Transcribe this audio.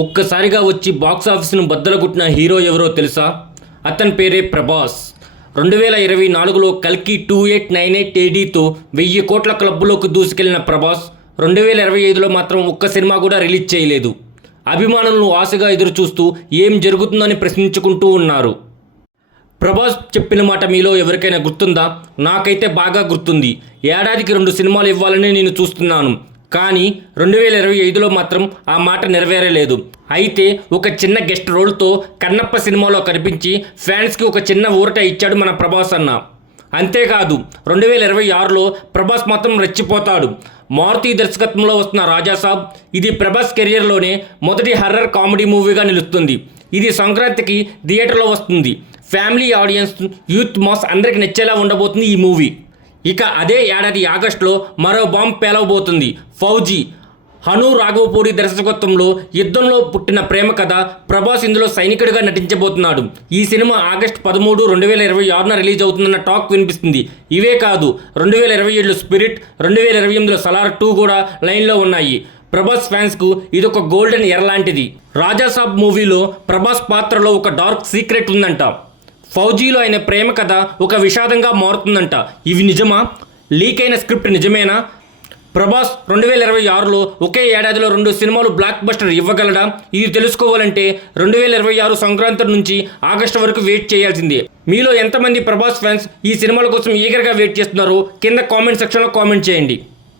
ఒక్కసారిగా వచ్చి box ఆఫీసును బద్దలగొట్టిన hero ఎవరో తెలుసా? అతని పేరే ప్రభాస్. 2024లో కల్కి 2898 ADతో 1000 కోట్ల క్లబ్లోకి దూసుకెళ్లిన ప్రభాస్ 2025లో మాత్రం ఒక్క సినిమా కూడా రిలీజ్ చేయలేదు. అభిమానులను ఆశగా ఎదురుచూస్తూ ఏం జరుగుతుందని ప్రశ్నించుకుంటూ ఉన్నారు. ప్రభాస్ చెప్పిన మాట మీలో ఎవరికైనా గుర్తుందా? నాకైతే బాగా గుర్తుంది. ఏడాదికి 2 సినిమాలు ఇవ్వాలని నేను చూస్తున్నాను. కానీ 2025లో మాత్రం ఆ మాట నెరవేరలేదు. అయితే ఒక చిన్న గెస్ట్ రోల్తో కన్నప్ప సినిమాలో కనిపించి ఫ్యాన్స్కి ఒక చిన్న ఊరట ఇచ్చాడు మన ప్రభాస్ అన్న. అంతేకాదు 2026లో ప్రభాస్ మాత్రం రెచ్చిపోతాడు. మారుతి దర్శకత్వంలో వస్తున్న రాజాసాబ్ ఇది ప్రభాస్ కెరియర్లోనే మొదటి హర్రర్ కామెడీ మూవీగా నిలుస్తుంది. ఇది సంక్రాంతికి థియేటర్లో వస్తుంది. ఫ్యామిలీ ఆడియన్స్, యూత్ మాస్ అందరికి నచ్చేలా ఉండబోతుంది ఈ మూవీ. ఇక అదే ఏడాది ఆగస్టులో మరో బాంబ్ పేలవబోతుంది. ఫౌజీ హను రాఘవపూడి దర్శకత్వంలో యుద్ధంలో పుట్టిన ప్రేమ కథ. ప్రభాస్ ఇందులో సైనికుడిగా నటించబోతున్నాడు. ఈ సినిమా ఆగస్టు 13, 2026న రిలీజ్ అవుతుందన్న టాక్ వినిపిస్తుంది. ఇవే కాదు 2027లో స్పిరిట్, 2028లో సలార్ 2 కూడా లైన్లో ఉన్నాయి. ప్రభాస్ ఫ్యాన్స్కు ఇదొక గోల్డెన్ ఎర లాంటిది. రాజాసాబ్ మూవీలో ప్రభాస్ పాత్రలో ఒక డార్క్ సీక్రెట్ ఉందంట. ఫౌజీలో ఆయన ప్రేమ కథ ఒక విషాదంగా మారుతుందంట. ఇవి నిజమా? లీక్ అయిన స్క్రిప్ట్ నిజమేనా? ప్రభాస్ 2026లో ఒకే ఏడాదిలో 2 సినిమాలు బ్లాక్ బస్టర్ ఇవ్వగలడా? ఇది తెలుసుకోవాలంటే 2026 సంక్రాంతి నుంచి ఆగస్టు వరకు వెయిట్ చేయాల్సిందే. మీలో ఎంతమంది ప్రభాస్ ఫ్యాన్స్ ఈ సినిమాల కోసం ఈగర్గా వెయిట్ చేస్తున్నారో కింద కామెంట్ సెక్షన్లో కామెంట్ చేయండి.